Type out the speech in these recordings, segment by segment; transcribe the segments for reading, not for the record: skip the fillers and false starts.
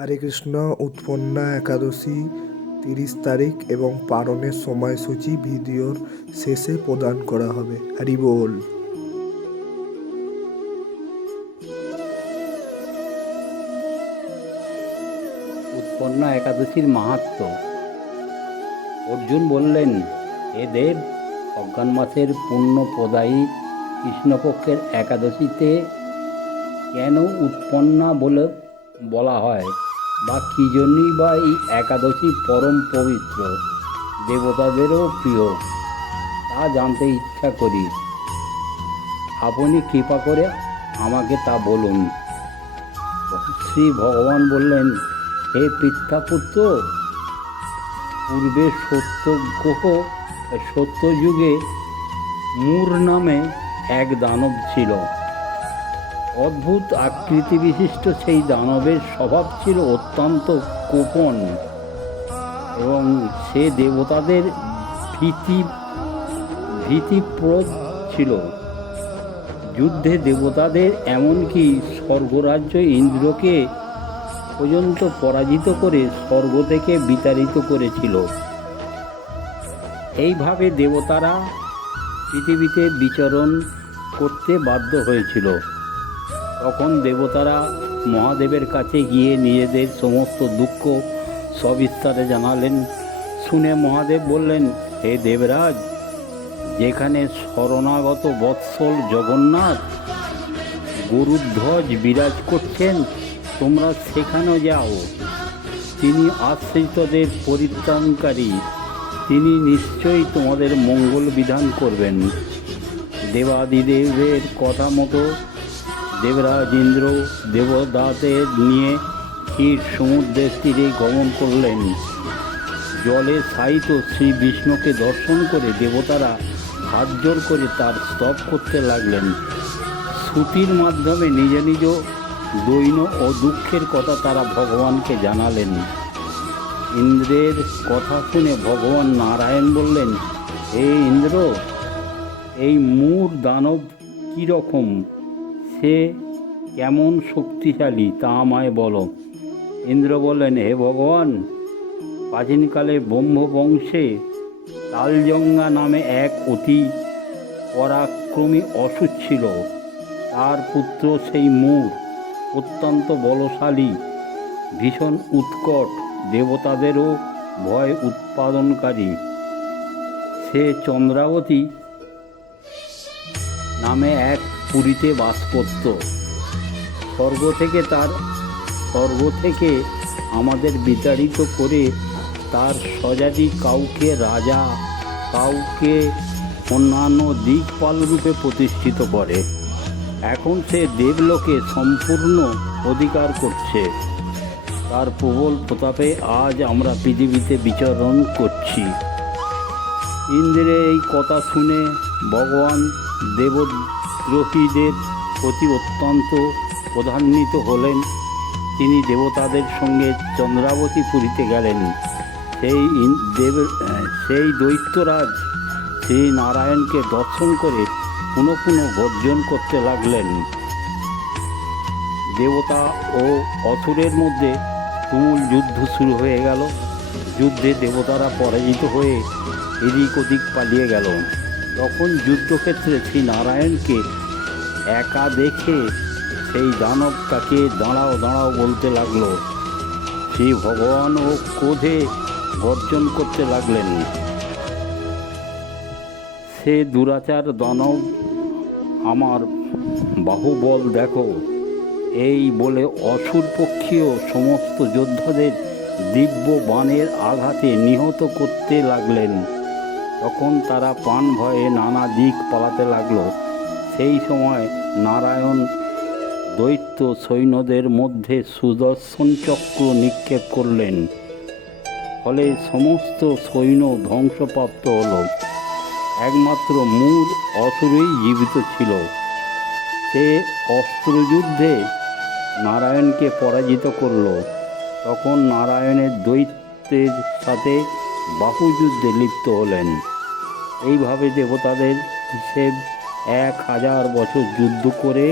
হরে কৃষ্ণ। উৎপন্না একাদশী 30 তারিখ এবং পারণের সময়সূচি ভিডিওর শেষে প্রদান করা হবে। হরি বল। উৎপন্না একাদশীর মাহাত্ম্য। অর্জুন বললেন, হে দেব, অজ্ঞান মাসের পুণ্য প্রদায়ী কৃষ্ণপক্ষের একাদশীতে কেন উৎপন্না বলে বলা হয়, বা কী জন্যই বা এই একাদশী পরম পবিত্র, দেবতাদেরও প্রিয়, তা জানতে ইচ্ছা করি। আপনি কৃপা করে আমাকে তা বলুন। শ্রী ভগবান বললেন, হে পৃথাপুত্র, পূর্বে সত্যযুগে মূর নামে এক দানব ছিল। অদ্ভুত আকৃতি বিশিষ্ট সেই দানবের স্বভাব ছিল অত্যন্ত কোপন এবং সে দেবতাদের ভীতিপ্রদ ছিল। যুদ্ধে দেবতাদের এমনকি স্বর্গরাজ্য ইন্দ্রকে পর্যন্ত পরাজিত করে স্বর্গ থেকে বিতাড়িত করেছিল। এইভাবে দেবতারা পৃথিবীতে বিচরণ করতে বাধ্য হয়েছিল। তখন দেবতারা মহাদেবের কাছে গিয়ে নিজেদের সমস্ত দুঃখ সবিস্তারে জানালেন। শুনে মহাদেব বললেন, হে দেবরাজ, যেখানে শরণাগত বৎসল জগন্নাথ গরুধ্বজ বিরাজ করছেন, তোমরা সেখানে যাও। তিনি আশ্রিতদের পরিত্রাণকারী, তিনি নিশ্চয়ই তোমাদের মঙ্গল বিধান করবেন। দেবাদিদেবের কথা মতো দেবরাজ ইন্দ্র দেবতাদের নিয়ে ক্ষীর সমুদ্রের তীরে গমন করলেন। জলে শায়িত শ্রী বিষ্ণুকে দর্শন করে দেবতারা হাত জোর করে তার স্তব করতে লাগলেন। শ্রুতির মাধ্যমে নিজ নিজ দৈন্য ও দুঃখের কথা তারা ভগবানকে জানালেন। ইন্দ্রের কথা শুনে ভগবান নারায়ণ বললেন, হে ইন্দ্র, এই মূর দানব কীরকম, সে কেমন শক্তিশালী তা আমায় বলো। ইন্দ্র বললেন, হে ভগবান, প্রাচীনকালে ব্রহ্মবংশে তালজঙ্গা নামে এক অতি পরাক্রমী অসুর ছিল। তার পুত্র সেই মূর অত্যন্ত বলশালী, ভীষণ উৎকট, দেবতাদেরও ভয় উৎপাদনকারী। সে চন্দ্রাবতী নামে এক পুরীতে বাস করত। স্বর্গ থেকে আমাদের বিতাড়িত করে তার স্বজাতি কাউকে রাজা, কাউকে অন্যান্য দিকপাল রূপে প্রতিষ্ঠিত করে। এখন সে দেবলোকে সম্পূর্ণ অধিকার করছে। তার প্রবল প্রতাপে আজ আমরা পৃথিবীতে বিচরণ করছি। ইন্দ্রের এই কথা শুনে ভগবান দেবদ্রোহীদের প্রতি অত্যন্ত ক্রোধান্বিত হলেন। তিনি দেবতাদের সঙ্গে চন্দ্রাবতী পুরীতে গেলেন। সেই দৈত্যরাজ শ্রী নারায়ণকে দর্শন করে পুনঃ পুনঃ গর্জন করতে লাগলেন। দেবতা ও অসুরের মধ্যে তুমুল যুদ্ধ শুরু হয়ে গেল। যুদ্ধে দেবতারা পরাজিত হয়ে এদিক ওদিক পালিয়ে গেল। তখন যুদ্ধক্ষেত্রে শ্রী নারায়ণকে একা দেখে সেই দানব তাকে দাঁড়াও দাঁড়াও বলতে লাগলো। শ্রী ভগবানও ক্রোধে গর্জন করতে লাগলেন, সে দুরাচার দানব, আমার বাহুবল দেখো। এই বলে অসুরপক্ষীয় সমস্ত যোদ্ধাদের দিব্য বাণের আঘাতে নিহত করতে লাগলেন। তখন তারা প্রাণ ভয়ে নানা দিক পালাতে লাগল। সেই সময় নারায়ণ দৈত্য সৈন্যদের মধ্যে সুদর্শন চক্র নিক্ষেপ করলেন। ফলে সমস্ত সৈন্য ধ্বংসপ্রাপ্ত হল। একমাত্র মূর অসুরই জীবিত ছিল। সে অস্ত্রযুদ্ধে নারায়ণকে পরাজিত করল। তখন নারায়ণের দৈত্যের সাথে বাহুযুদ্ধে লিপ্ত হলেন। এইভাবে দেবতাদের হিসেব 1000 বছর যুদ্ধ করে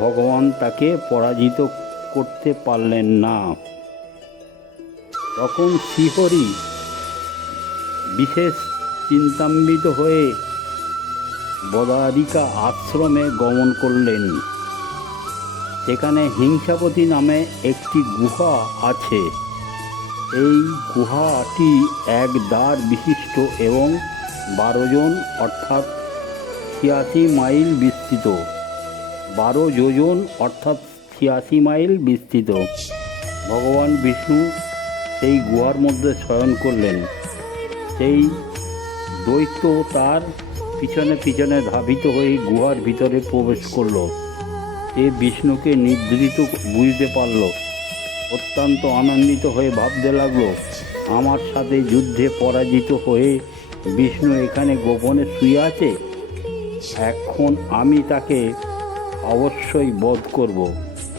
ভগবান তাকে পরাজিত করতে পারলেন না। তখন শ্রীহরি বিশেষ চিন্তান্বিত হয়ে বদারিকা আশ্রমে গমন করলেন। সেখানে হিংসাবতী নামে একটি গুহা আছে। এই গুহাটি এক দ্বার বিশিষ্ট এবং 12 জন অর্থাৎ 86 মাইল বিস্তৃত। 12 যোজন অর্থাৎ 86 মাইল বিস্তৃত। ভগবান বিষ্ণু সেই গুহার মধ্যে শয়ন করলেন। সেই দৈত্য তার পিছনে পিছনে ধাবিত হয়ে গুহার ভিতরে প্রবেশ করল। সে বিষ্ণুকে নিদ্রিত বুঝতে পারল। অত্যন্ত আনন্দিত হয়ে ভাবতে লাগলো, আমার সাথে যুদ্ধে পরাজিত হয়ে বিষ্ণু এখানে গোপনে শুয়ে আছে। এখন আমি তাকে অবশ্যই বধ করব।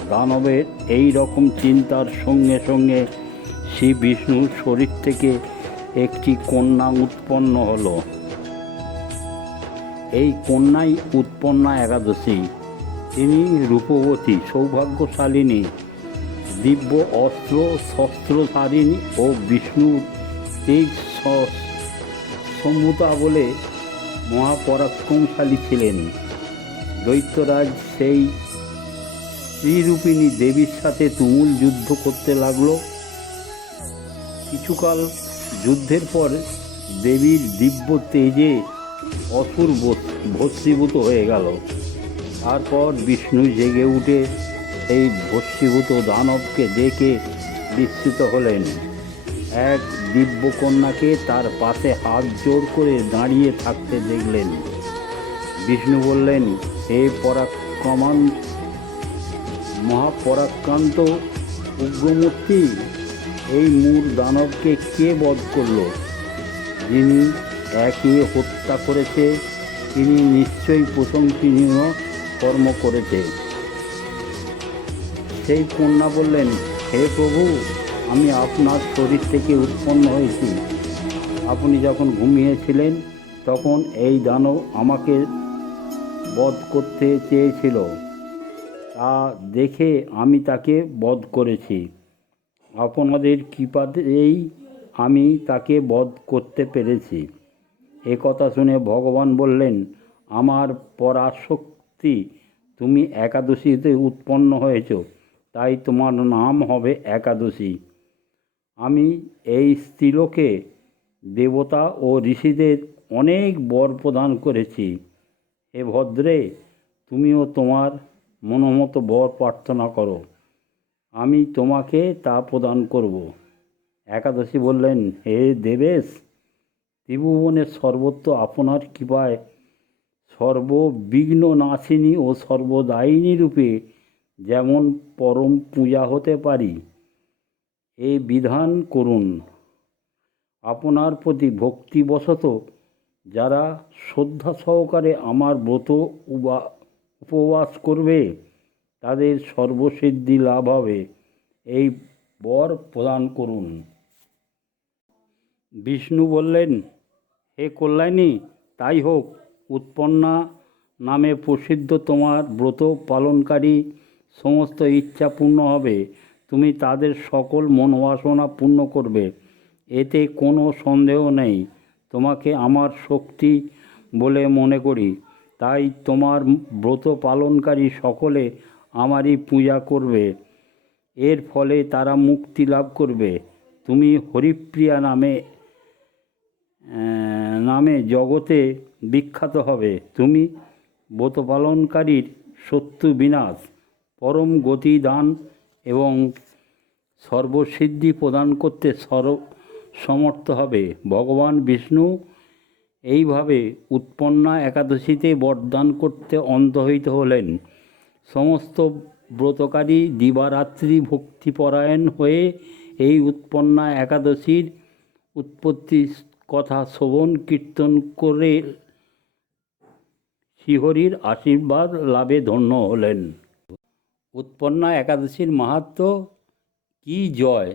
দানবের এই রকম চিন্তার সঙ্গে সঙ্গে শ্রী বিষ্ণুর শরীর থেকে একটি কন্যা উৎপন্ন হলো। এই কন্যাই উৎপন্না একাদশী। তিনি রূপবতী, সৌভাগ্যশালিনী, দিব্য অস্ত্র শস্ত্রধারিণী ও বিষ্ণুর তেজ সম্ভূতা বলে মহাপরাক্রমশালী ছিলেন। দৈত্যরাজ সেই স্ত্রীরূপিণী দেবীর সাথে তুমুল যুদ্ধ করতে লাগলো। কিছুকাল যুদ্ধের পর দেবীর দিব্য তেজে অসুর ভস্মীভূত হয়ে গেল। তারপর বিষ্ণু জেগে উঠে সেই ভস্মীভূত দানবকে দেখে বিস্মিত হলেন। এক দিব্যকন্যাকে তার পাশে হাত জোড় করে দাঁড়িয়ে থাকতে দেখলেন। বিষ্ণু বললেন, হে মহাপরাক্রান্ত উগ্রমূর্তি, এই মূর দানবকে কে বধ করল? যিনি একে হত্যা করেছে তিনি নিশ্চয়ই প্রশংসনীয় কর্ম করেছে। সেই কন্যা বললেন, হে প্রভু, আমি আপনার শরীর থেকে উৎপন্ন হয়েছি। আপনি যখন ঘুমিয়েছিলেন তখন এই দানব আমাকে বধ করতে চেয়েছিল। তা দেখে আমি তাকে বধ করেছি। আপনাদের কৃপাতেই আমি তাকে বধ করতে পেরেছি। এ কথা শুনে ভগবান বললেন, আমার পরাশক্তি, তুমি একাদশীতে উৎপন্ন হয়েছ, তাই তোমার নাম হবে একাদশী। আমি এই স্ত্রীলোকে দেবতা ও ঋষিদের অনেক বর প্রদান করেছি। হে ভদ্রে, তুমিও তোমার মনোমতো বর প্রার্থনা করো, আমি তোমাকে তা প্রদান করব। একাদশী বললেন, হে দেবেশ, ত্রিভুবনের সর্বত্র আপনার কৃপায় সর্ববিঘ্ন নাশিনী ও সর্বদায়িনী রূপে যেমন পরম পূজা হতে পারি, এই বিধান করুন। আপনার প্রতি ভক্তিবশত যারা শ্রদ্ধা সহকারে আমার ব্রত উপবাস করবে তাদের সর্বসিদ্ধি লাভ হবে, এই বর প্রদান করুন। বিষ্ণু বললেন, হে কল্যাণী, তাই হোক। উৎপন্না নামে প্রসিদ্ধ তোমার ব্রত পালনকারী সমস্ত ইচ্ছা পূর্ণ হবে। তুমি তাদের সকল মনোবাসনা পূর্ণ করবে, এতে কোনো সন্দেহ নেই। তোমাকে আমার শক্তি বলে মনে করি, তাই তোমার ব্রত পালনকারী সকলে আমারই পূজা করবে। এর ফলে তারা মুক্তি লাভ করবে। তুমি হরিপ্রিয়া নামে জগতে বিখ্যাত হবে। তুমি ব্রত পালনকারীর শত্রু বিনাশ, পরম গতি দান এবং সর্বসিদ্ধি প্রদান করতে সমর্থ হবে। ভগবান বিষ্ণু এইভাবে উৎপন্না একাদশীতে বরদান করতে অন্তর্হিত হলেন। সমস্ত ব্রতকারী দিবারাত্রি ভক্তিপরায়ণ হয়ে এই উৎপন্না একাদশীর উৎপত্তির কথা শ্রবণ কীর্তন করে শ্রীহরির আশীর্বাদ লাভে ধন্য হলেন। উৎপন্না একাদশীর মাহাত্ম্য কি জয়!